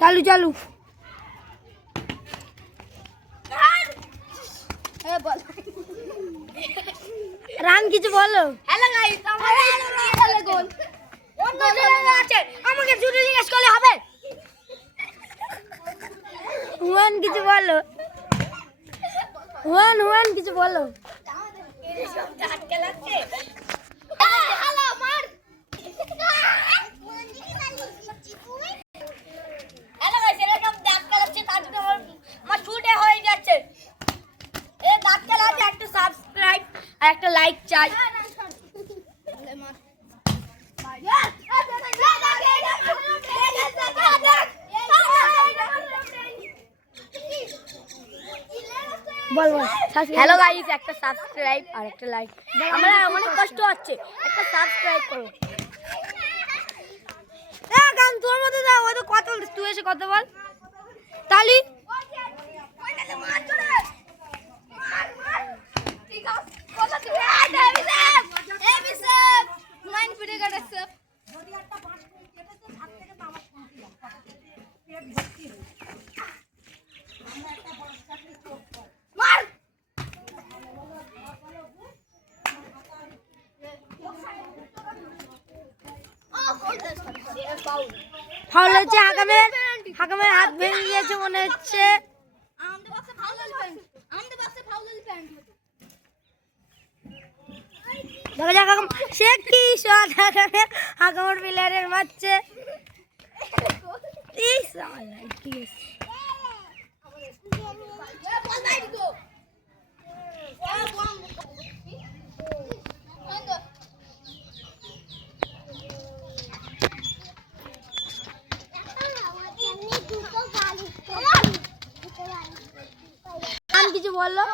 চালু চালু রান কিছু বলো। হ্যালো গাইস, আমরা গোল অন্য জায়গায় আছে, আমাকে জুড়ে জিজ্ঞেস করলে হবে। হুয়ান কিছু বলো, হুয়ান কিছু বলো। হ্যালো মার। হ্যালো গাইস, এরকম দাঁত কালাচ্ছে, তার জন্য আমার শুটে হয়ে যাচ্ছে। এই দাঁত কালাচ্ছে, একটা সাবস্ক্রাইব আর একটা লাইক চাই। বল বল। হ্যালো গাইস, একটা সাবস্ক্রাইব আর একটা লাইক। আমরা অনেক কষ্ট হচ্ছে, একটা সাবস্ক্রাইব করো। গান তোর মধ্যে দাও, ওই তো কত তুই এসে কত বল তালি। ফাউল হচ্ছে, হাকামের হাত ভেঙে গিয়েছে মনে হচ্ছে। দেখা যাক হাকাম সে কি শট, হাকামের প্লেয়ারের মারছে। কিছু বললো।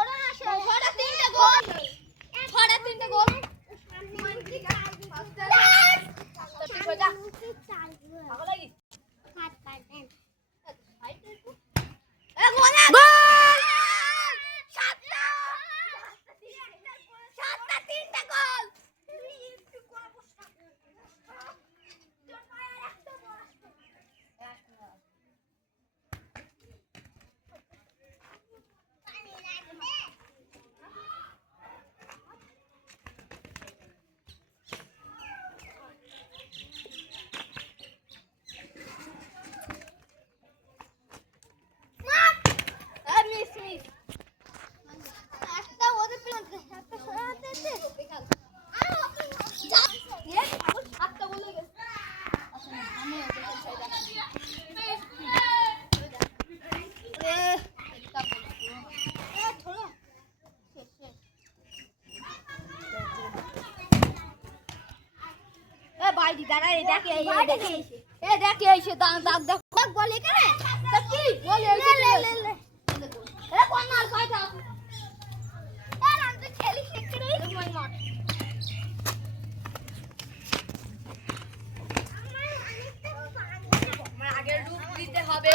আগের রূপ দিতে হবে,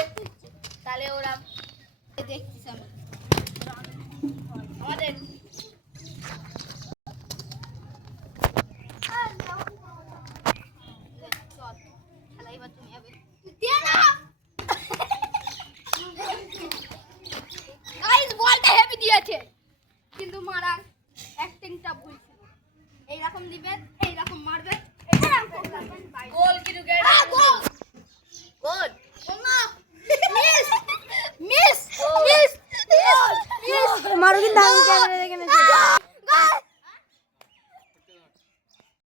তাহলে ওরা দেখছিস আমাদের কিন্তু মারার অ্যাক্টিংটা ভুল ছিল। এইরকম দিবেন, এইরকম মারবেন, গোল কিন্তু গোল গোল মারো কিন্তু